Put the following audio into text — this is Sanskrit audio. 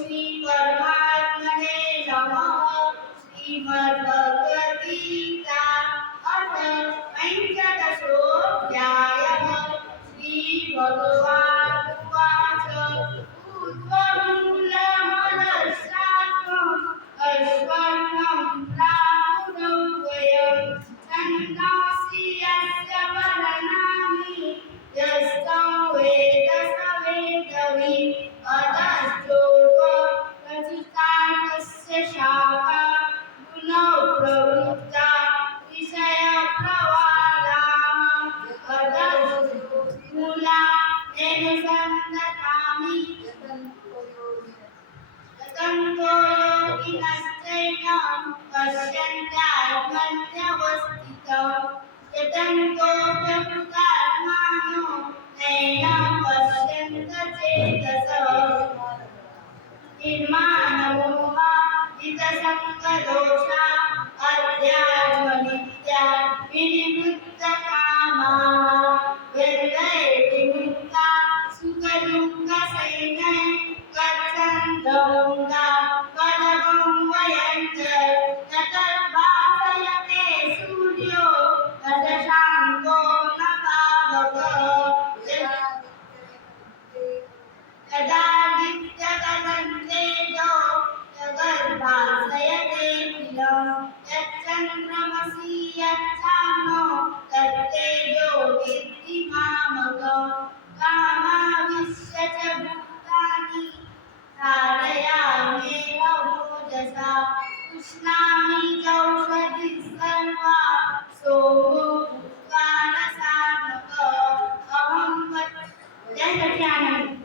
श्री परमात्मने नमः। श्रीमद्भगवद्गीता अथ पंचदशोऽध्यायः। श्रीभगवानुवाच ऊर्ध्वमूलमधःशास्त्रम् अश्वत्थं प्राहुरव्ययम् छन्दांसि यस्य वर्णानि यस्तं वेद स वेदवित् अधश्चोर्ध्वप्रसृतास्तस्य शाखा गुणौ प्रवृद्धा विषयप्रवालाः अधश्चोर्ध्वमूला येन सन्ततानि यतन्तो योगिनश्चैनं पश्यन्त्यात्मन्यवस्थितम् यतन्तोऽप्यकृतात्मानो नैनं पश्यन्त चेतसः निर्माणमोहा जितसङ्गदोषा अध्यात्मनित्या विनिवृत्तकामाः व्यर्थैर्विमुक्ता सुखदुःखसहितै गच्छन्तमुदा पदं वयञ्च न तद्भासयते सूर्यो न शशाङ्को न पावकः यदादित्यगगनतेजो जगद्भासयते किलं यच्चन्द्रमसि यच्छामो तत्तेजो विद्धि मामकम् कामाविश्य च भूतानि धारयाम्येव ओजसा उष्णामि चौषधिः सर्वा सोमो भूत्वा न सात्मकः अहं जय सच्चिदानंद।